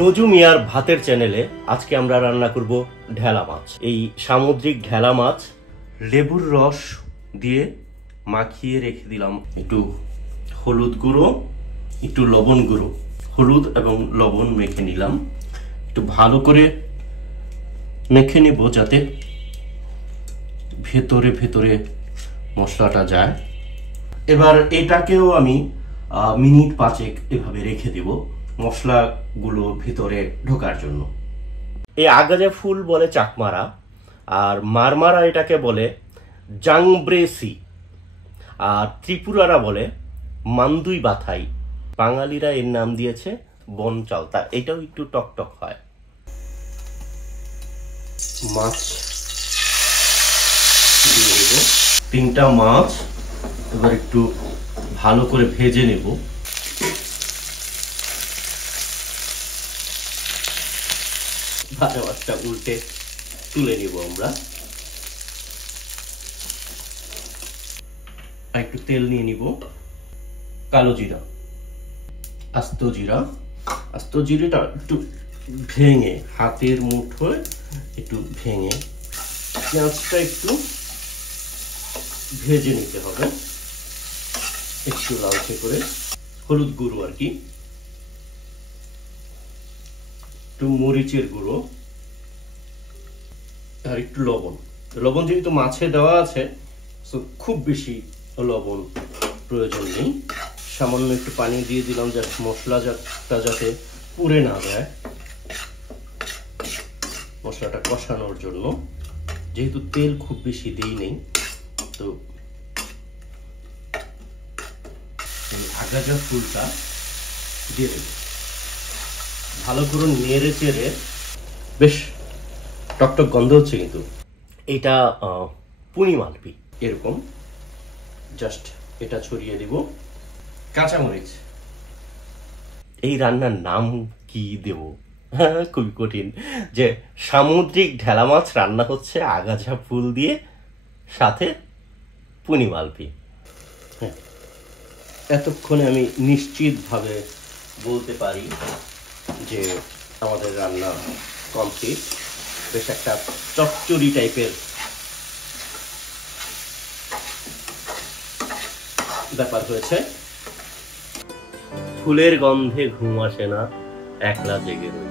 নজু মিয়ার ভাতের চ্যানেলে আজকে আমরা রান্না করব ঢেলা মাছ। এই সামুদ্রিক ঢেলা মাছ লেবুর রস দিয়ে মাখিয়ে রেখে দিলাম। একটু হলুদ গুঁড়ো, একটু লবণ গুঁড়ো, হলুদ এবং লবণ মেখে নিলাম। একটু ভালো করে মেখে নিব যাতে ভেতরে ভেতরে মশলাটা যায়। এবার এটাকেও আমি মিনিট 5 এভাবে রেখে দেব মশলাগুলো ভিতরে ঢোকার জন্য। এই আগাজা ফুল বলে চাকমারা, আর মারমারা এটাকে বলে জাংব্রেসি, আর ত্রিপুরারা বলে মান্দুই বাথাই। বাঙালিরা এর নাম দিয়েছে বন চালতা। এটাও একটু টকটক হয়। মাছ দিয়ে দেব, 3টা মাছ এবার একটু ভালো করে ভেজে নেব। ভাজা মাছটা উল্টে তুলে নিব আমরা। একটু তেল নিয়ে নিব, কালো জিরা, আস্ত জিরা। আস্ত জিরাটা একটু ভেঙে হাতের মুঠোয় একটু ভেঙে পেঁয়াজটা একটু ভেজে নিতে হবে একটু লালচে করে। হলুদ গুঁড়ো আর কি, একটু মরিচের গুঁড়ো, আর একটু লবণ। লবণ যেহেতু মাছে দেওয়া আছে খুব বেশি লবণ প্রয়োজন নেই। সামান্য একটু পানি দিয়ে দিলাম যাতে মশলাটা যাতে পুড়ে না যায়, মশলাটা কষানোর জন্য। যেহেতু তেল খুব বেশি দেই নেই, তো আগাজা ফুলটা দিয়ে দেব। ভালো করে নেড়ে চেড়ে, বেশ টকটক গন্ধ হচ্ছে কিন্তু। এটা পুনি মালপি এরকম। জাস্ট এটা ছড়িয়ে দিব। কাঁচামরিচ। এই রান্নার নাম কি দেব? খুবই কঠিন। যে সামুদ্রিক ঢেলা মাছ রান্না হচ্ছে আগাছা ফুল দিয়ে, সাথে পুনি মালপি। হ্যাঁ, এতক্ষণে আমি নিশ্চিতভাবে বলতে পারি যে আমাদের রান্না কমপ্লিট। বেশ একটা চচ্চড়ি টাইপের ব্যাপার হয়েছে। ফুলের গন্ধে ঘুম আসে না, একলা জেগে রই।